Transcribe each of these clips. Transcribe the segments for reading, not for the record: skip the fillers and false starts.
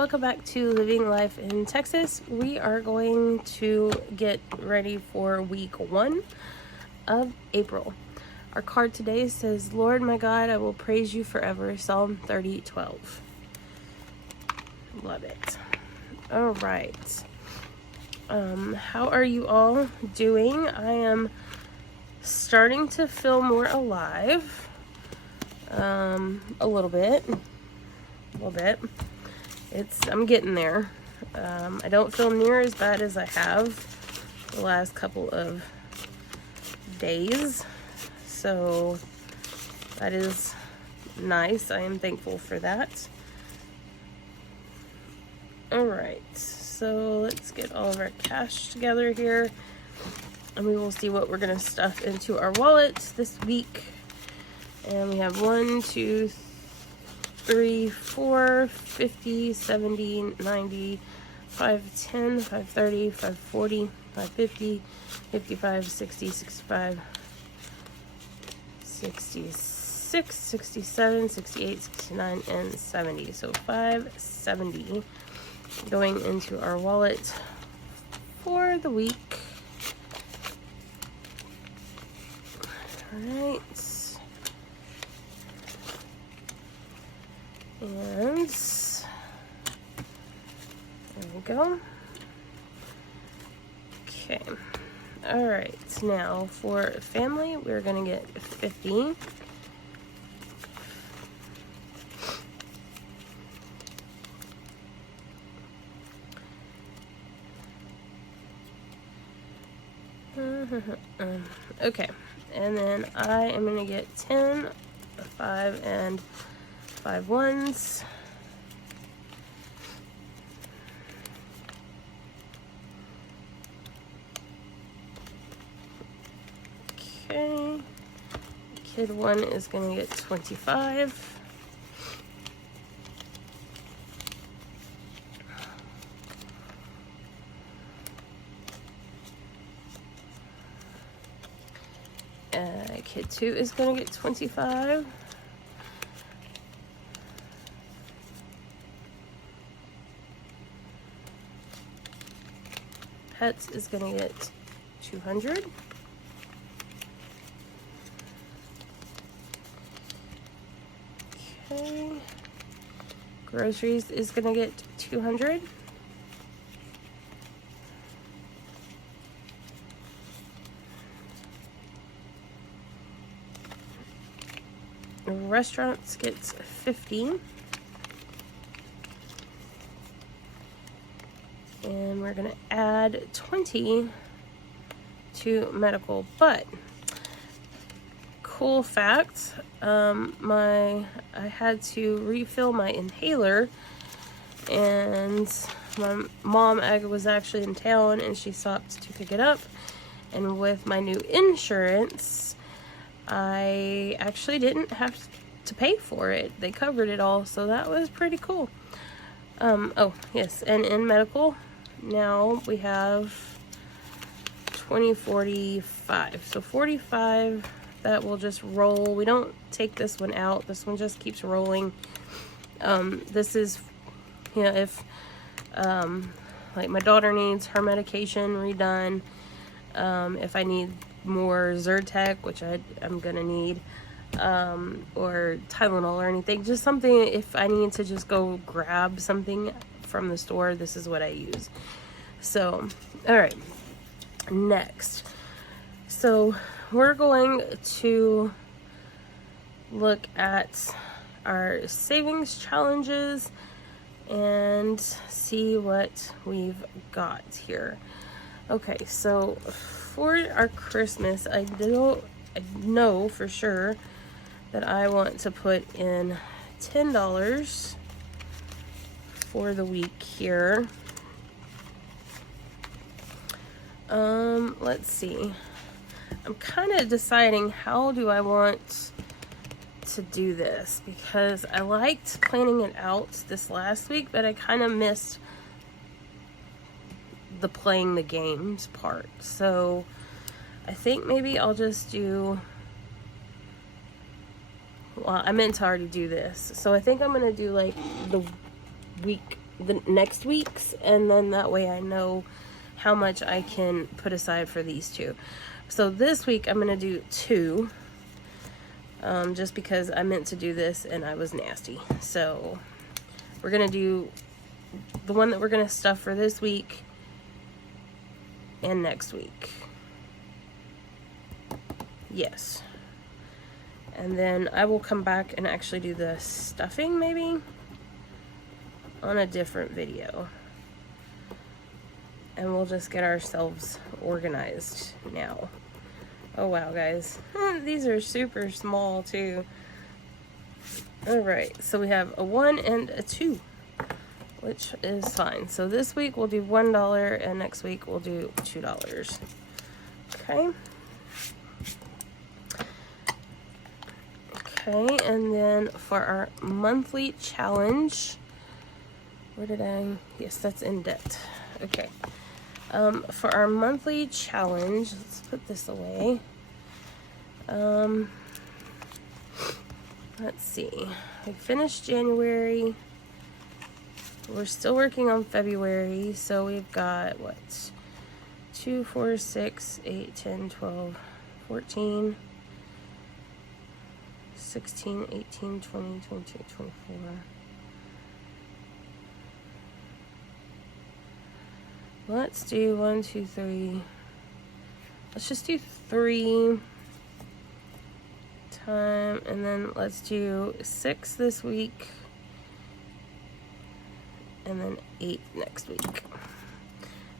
welcome back to Living Life in Texas. We are going to get ready for week 1 of April. Our card today says, Lord my God, I will praise you forever. Psalm 30:12. Love it. All right. How are you all doing? I am starting to feel more alive. A little bit. I'm getting there. I don't feel near as bad as I have the last couple of days. So that is nice. I am thankful for that. All right. So let's get all of our cash together here. And we will see what we're going to stuff into our wallets this week. And we have 1, 2, 3, 4, 50, 70, 90, 510, 530, 540, 550, 55, 60, 65, 66, 67, 68, 69, and 70. So 570 going into our wallet for the week. All right. And there we go. Okay. All right. Now for family, we're going to get 50. Okay. And then I am going to get 10, 5, and 5 ones. Okay. Kid 1 is going to get 25. Kid 2 is going to get 25. Pets is going to get 200. Okay. Groceries is going to get 200. Restaurants gets 50. And we're going to add 20 to medical. But cool fact, I had to refill my inhaler, and my mom was actually in town and she stopped to pick it up. And with my new insurance, I actually didn't have to pay for it. They covered it all, so that was pretty cool. Oh yes, and in medical now we have 20, 45. So 45, that will just roll. We don't take this one out. This one just keeps rolling. This is, you know, if like my daughter needs her medication redone, if I need more Zyrtec, which I'm gonna need, or Tylenol or anything, just something, if I need to just go grab something from the store, this is what I use. So, all right, next. So we're going to look at our savings challenges and see what we've got here. Okay, so for our Christmas, I know for sure that I want to put in $10 for the week here. Let's see. I'm kind of deciding how do I want to do this, because I liked planning it out this last week, but I kind of missed the playing the games part. So I think maybe I'll just do, well, I meant to already do this. So I think I'm going to do like the week the next week's, and then that way I know how much I can put aside for these two. So this week I'm gonna do 2, just because I meant to do this and I was nasty. So we're gonna do the one that we're gonna stuff for this week and next week. Yes. And then I will come back and actually do the stuffing maybe on a different video. And we'll just get ourselves organized now. Oh wow, guys. These are super small too. Alright, so we have a 1 and a 2, which is fine. So this week we'll do $1 and next week we'll do $2. Okay. Okay, and then for our monthly challenge, yes, that's in debt. Okay. For our monthly challenge, let's put this away. Let's see. We finished January. We're still working on February, so we've got what? 2, 4, 6, 8, 10, 12, 14, 16, 18, 20, 22, 24. Let's do 1, 2, 3. Let's just do 3 time, and then let's do 6 this week, and then 8 next week.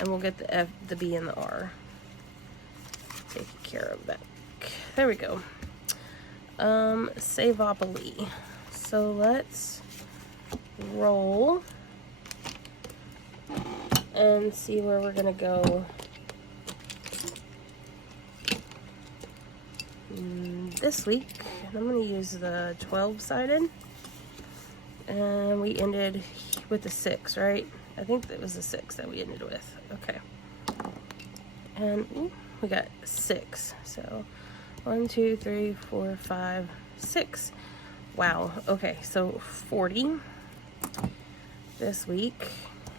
And we'll get the F, the B, and the R taken care of that. There we go. Savopoly. So let's roll and see where we're gonna go this week. And I'm gonna use the 12-sided, and we ended with the 6, right? I think it was the 6 that we ended with. Okay, and ooh, we got 6. So 1, 2, 3, 4, 5, 6. Wow. Okay, so 40 this week.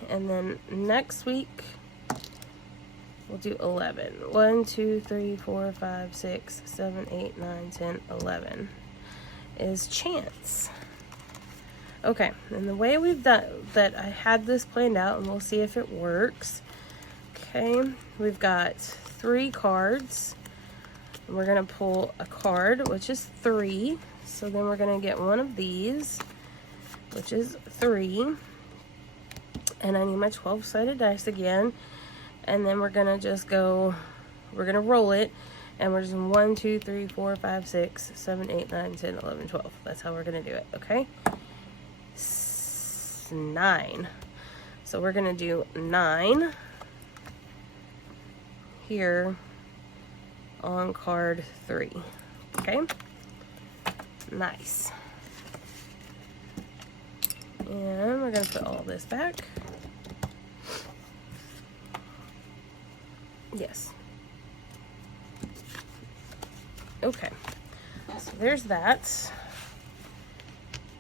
And then next week, we'll do 11. 1, 2, 3, 4, 5, 6, 7, 8, 9, 10, 11 is chance. Okay, and the way we've done that, I had this planned out, and we'll see if it works. Okay, we've got 3 cards. And we're going to pull a card, which is 3. So then we're going to get one of these, which is 3. And I need my 12-sided dice again. And then we're going to just go, we're going to roll it. And we're just 1, 2, 3, 4, 5, 6, 7, 8, 9, 10, 11, 12. That's how we're going to do it, okay? 9. So we're going to do 9 here on card 3. Okay? Nice. And we're going to put all this back. Yes. Okay. So there's that.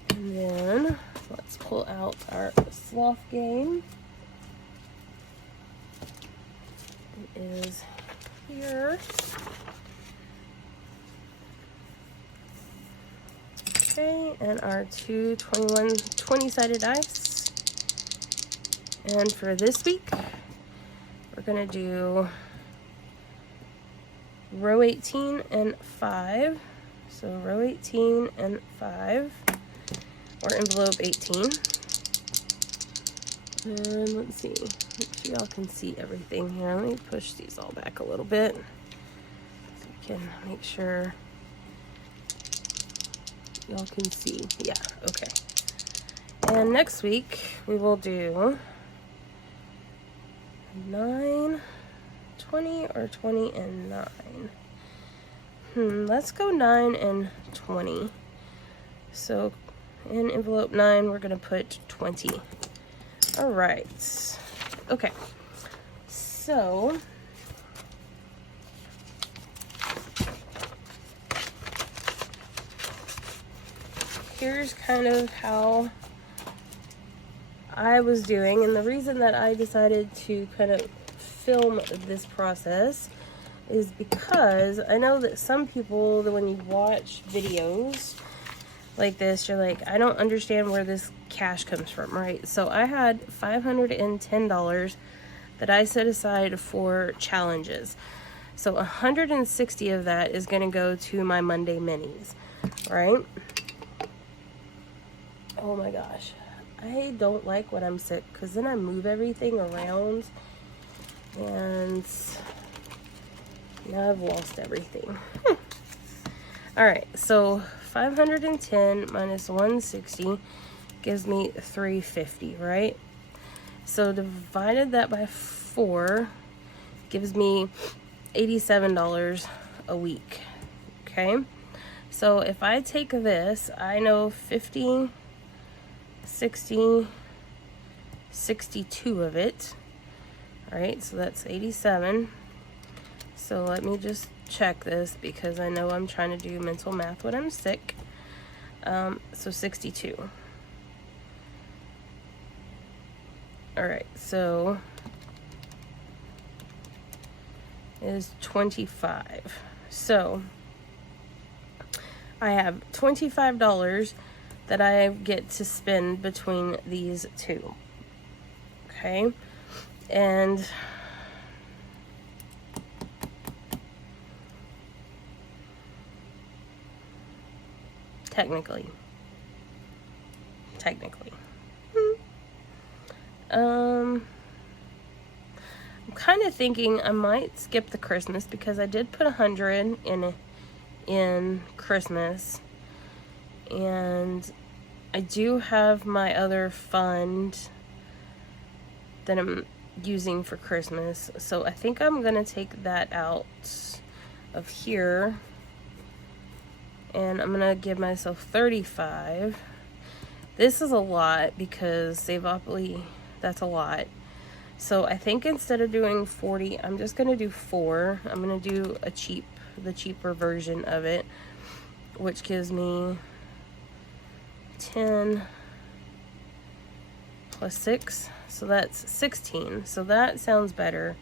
And then let's pull out our sloth game. It is here. Okay, and our 2 20-sided dice. And for this week, we're going to do row 18 and 5. So row 18 and 5, or envelope 18. And let's see, make sure y'all can see everything here. Let me push these all back a little bit so we can make sure y'all can see. Yeah, okay. And next week we will do 9, 20, or 20 and 9. Let's go 9 and 20. So in envelope 9, we're going to put 20. All right. Okay. So here's kind of how I was doing, and the reason that I decided to kind of film this process is because I know that some people, that when you watch videos like this, you're like, I don't understand where this cash comes from, right? So I had $510 that I set aside for challenges. So 160 of that is going to go to my Monday minis, right? Oh my gosh. I don't like when I'm sick because then I move everything around and now I've lost everything. All right, so 510 minus 160 gives me 350, right? So divided that by 4 gives me $87 a week, okay? So if I take this, I know 50, 60, 62 of it, right? So that's 87. So let me just check this because I know I'm trying to do mental math when I'm sick. So 62. All right, so is 25. So I have $25 that I get to spend between these two. Okay, and technically. I'm kind of thinking I might skip the Christmas because I did put 100 in Christmas, and I do have my other fund that I'm using for Christmas, so I think I'm gonna take that out of here. And I'm gonna give myself 35. This is a lot because Savopoly, that's a lot. So I think instead of doing 40, I'm just gonna do 4. I'm gonna do the cheaper version of it, which gives me 10 plus 6. So that's 16. So that sounds better.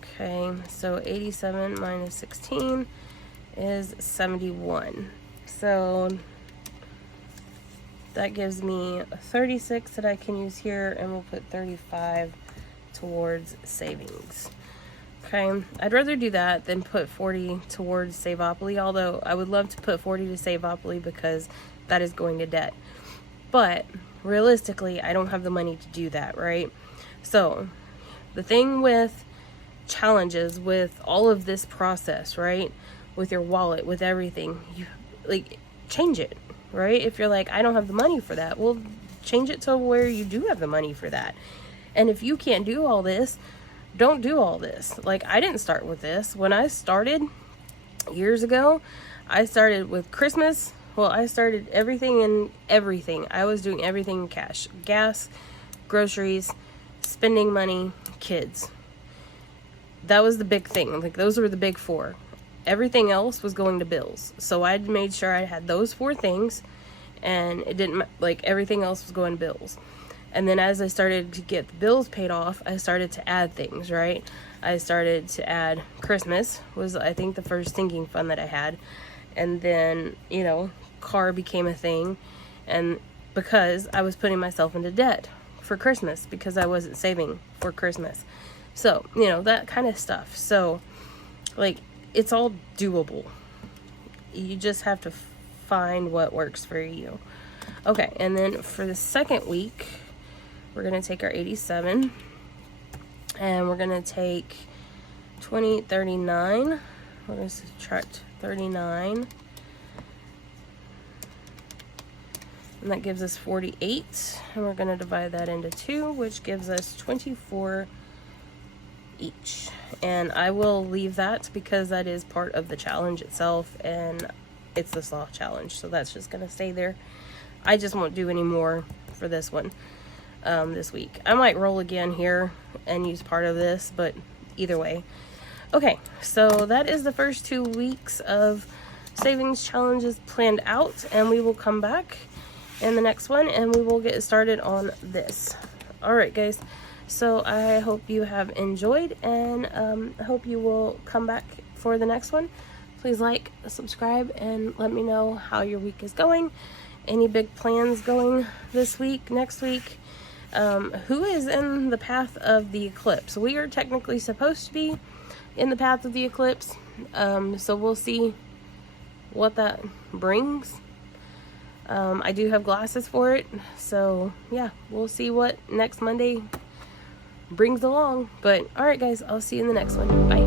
Okay, so 87 minus 16 is 71. So that gives me 36 that I can use here, and we'll put 35 towards savings. Okay, I'd rather do that than put 40 towards Savopoly, although I would love to put 40 to Savopoly because that is going to debt. But realistically, I don't have the money to do that, right? So the thing with challenges, with all of this process, right? With your wallet, with everything, you like change it, right? If you're like, I don't have the money for that, well, change it to where you do have the money for that. And if you can't do all this, don't do all this. Like, I didn't start with this. When I started years ago, I started with Christmas. Well, I started everything in everything. I was doing everything in cash. Gas, groceries, spending money, kids. That was the big thing. Like, those were the big 4. Everything else was going to bills. So I made sure I had those 4 things, and it didn't, like, everything else was going to bills. And then as I started to get the bills paid off, I started to add things, right? I started to add Christmas was, I think, the first sinking fund that I had. And then, you know, car became a thing. And because I was putting myself into debt for Christmas because I wasn't saving for Christmas. So, you know, that kind of stuff. So, like, it's all doable. You just have to find what works for you. Okay, and then for the second week, we're going to take our 87 and we're going to take 20, 39. We're going to subtract 39. And that gives us 48. And we're going to divide that into 2, which gives us 24 each. And I will leave that because that is part of the challenge itself, and it's the sloth challenge, so that's just going to stay there. I just won't do any more for this one this week. I might roll again here and use part of this, but either way. Okay, so that is the first 2 weeks of savings challenges planned out, and we will come back in the next one, and we will get started on this. All right, guys. So I hope you have enjoyed, and I hope you will come back for the next one. Please like, subscribe, and let me know how your week is going. Any big plans going this week, next week? Who is in the path of the eclipse? We are technically supposed to be in the path of the eclipse. So we'll see what that brings. I do have glasses for it. So yeah, we'll see what next Monday brings along. But all right, guys, I'll see you in the next one. Bye.